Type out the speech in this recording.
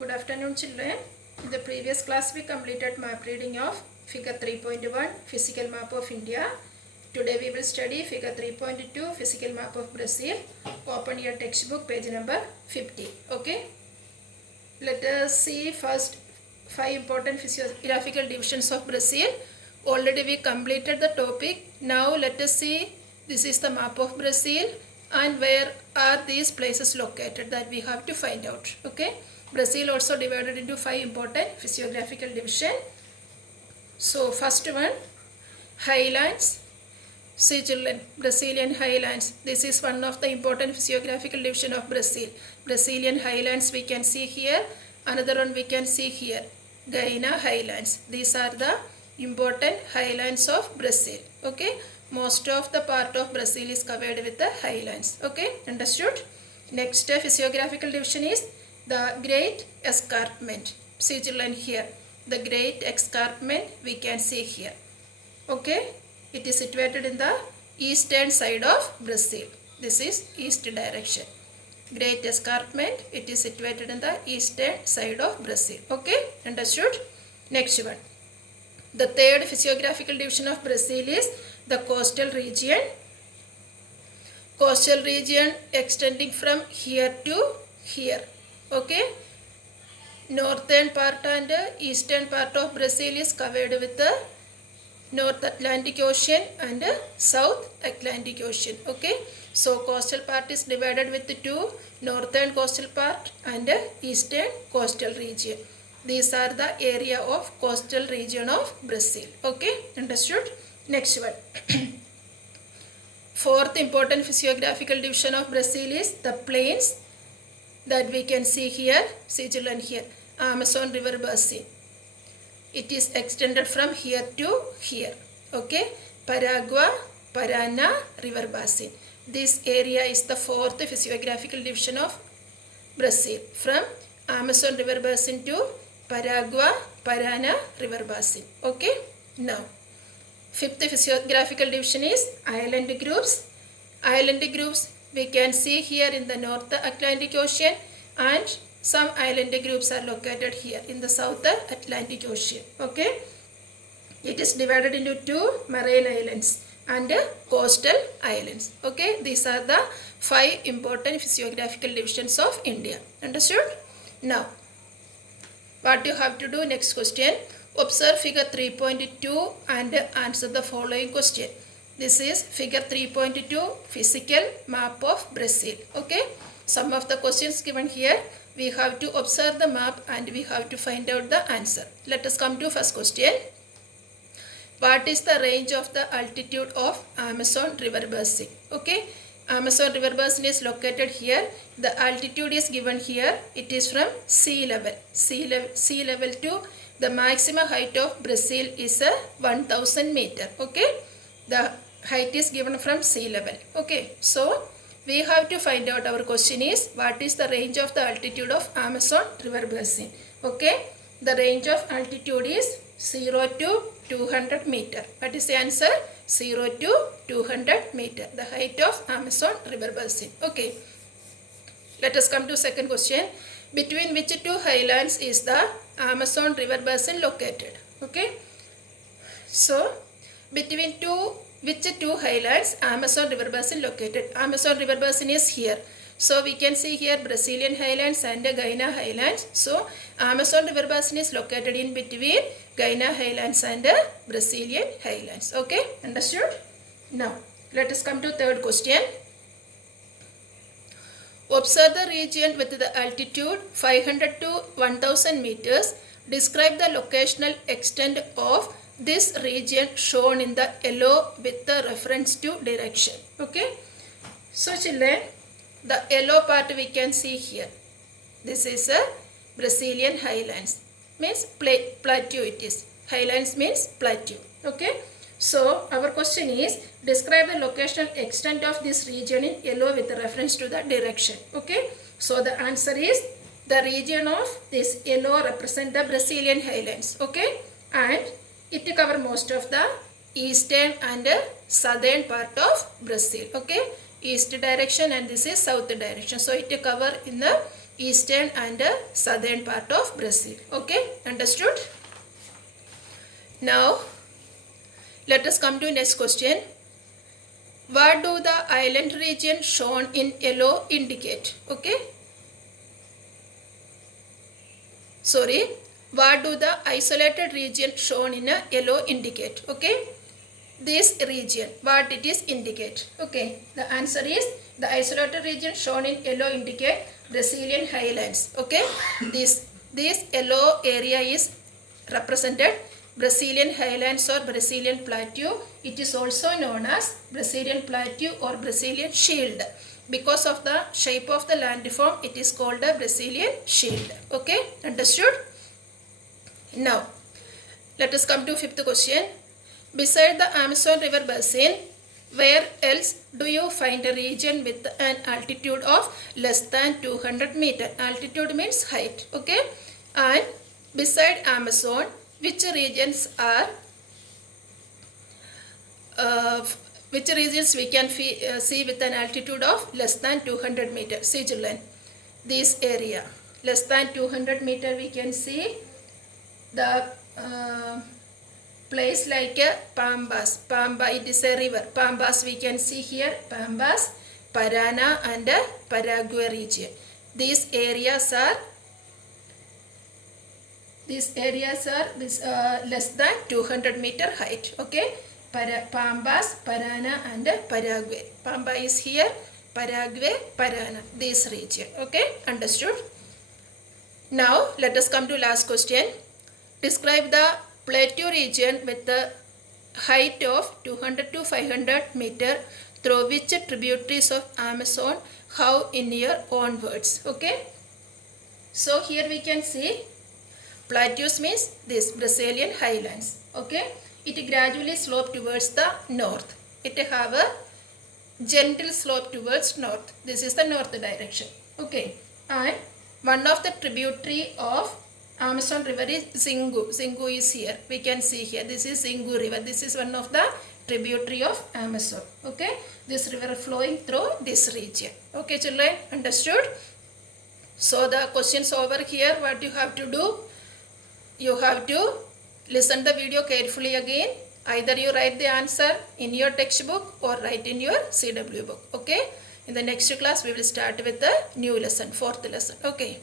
Good afternoon, children. In the previous class we completed map reading of figure 3.1 physical map of India. Today we will study figure 3.2 physical map of Brazil. Open your textbook page number 50. Okay. Let us see first 5 important physiographical divisions of Brazil. Already we completed the topic. Now let us see, this is the map of Brazil and where are these places located, that we have to find out. Okay. Brazil also divided into 5 important physiographical division. So first one, highlands. See children, Brazilian highlands. This is one of the important physiographical division of Brazil. Brazilian highlands we can see here. Another one we can see here, Guiana highlands. These are the important highlands of Brazil. Okay. Most of the part of Brazil is covered with the highlands. Okay. Understood? Next physiographical division is the Great Escarpment. See children here, the Great Escarpment we can see here. Okay. It is situated in the eastern side of Brazil. This is east direction. Great Escarpment, it is situated in the eastern side of Brazil. Okay. Understood? Next one. The third physiographical division of Brazil is the coastal region. Coastal region extending from here to here. Okay. Northern part and eastern part of Brazil is covered with the North Atlantic Ocean and South Atlantic Ocean. Okay. So coastal part is divided with two, northern coastal part and eastern coastal region. These are the area of coastal region of Brazil. Okay. Understood? Next one. Fourth important physiographical division of Brazil is the plains, that we can see here. See children here, Amazon River Basin. It is extended from here to here. Okay. Paragua, Parana River Basin. This area is the fourth physiographical division of Brazil, from Amazon River Basin to Paragua, Parana River Basin. Okay. Now, fifth physiographical division is island groups. Island groups we can see here in the North Atlantic Ocean, and some island groups are located here in the South Atlantic Ocean. Okay. It is divided into two, marine islands and coastal islands. Okay. These are the 5 important physiographical divisions of India. Understood? Now, what you have to do, next question. Observe figure 3.2 and answer the following question. This is figure 3.2 physical map of Brazil. Okay. Some of the questions given here, we have to observe the map and we have to find out the answer. Let us come to first question. What is the range of the altitude of Amazon River Basin? Okay. Amazon River Basin is located here. The altitude is given here. It is from sea level. Sea level to the maximum height of Brazil is 1000 meter. Okay. The height is given from sea level. Okay. So, we have to find out, our question is, what is the range of the altitude of Amazon River Basin? Okay. The range of altitude is 0 to 200 meter. What is the answer? 0 to 200 meter. The height of Amazon River Basin. Okay. Let us come to second question. Between which two highlands is the Amazon River Basin located? Okay. So, between which two highlands Amazon River Basin located? Amazon River Basin is here. So, we can see here Brazilian highlands and Guiana highlands. So, Amazon River Basin is located in between Guiana highlands and Brazilian highlands. Okay. Understood? Now, let us come to third question. Observe the region with the altitude 500 to 1000 meters. Describe the locational extent of this region shown in the yellow with the reference to direction. Okay. So children, the yellow part we can see here. This is a Brazilian highlands. Means plateau it is. Highlands means plateau. Okay. So our question is, describe the locational extent of this region in yellow with reference to the direction. Okay. So the answer is, the region of this yellow represent the Brazilian highlands. Okay. And it covers most of the eastern and southern part of Brazil. Okay. East direction and this is south direction. So it cover in the eastern and southern part of Brazil. Okay, understood? Now let us come to next question. What do the island region shown in yellow indicate? Okay. Sorry. What do the isolated region shown in a yellow indicate? Okay. This region, what it is indicate? Okay. The answer is the isolated region shown in yellow indicate Brazilian highlands. Okay. This yellow area is represented Brazilian highlands or Brazilian plateau. It is also known as Brazilian plateau or Brazilian shield. Because of the shape of the landform, it is called a Brazilian shield. Okay, understood? Now, let us come to fifth question. Beside the Amazon river basin, where else do you find a region with an altitude of less than 200 meter? Altitude means height. Okay, and beside Amazon, which regions we can see with an altitude of less than 200 meter? See children, this area less than 200 meter we can see the place like Pambas. Pamba, it is a river. Pambas we can see here. Pambas, Parana and Paraguay region. These areas are less than 200 meter height. Okay. Pambas, Parana and Paraguay. Pamba is here. Paraguay, Parana. This region. Okay. Understood? Now let us come to last question. Describe the plateau region with the height of 200 to 500 meter through which tributaries of Amazon how in your own words. Okay. So here we can see plateaus means this Brazilian highlands. Okay. It gradually slope towards the north. It have a gentle slope towards north. This is the north direction. Okay. And one of the tributary of Amazon river is Xingu. Xingu is here. We can see here. This is Xingu river. This is one of the tributary of Amazon. Okay. This river flowing through this region. Okay children, understood? So the questions over here, what you have to do? You have to listen the video carefully again. Either you write the answer in your textbook or write in your CW book. Okay. In the next class we will start with the new lesson, fourth lesson. Okay.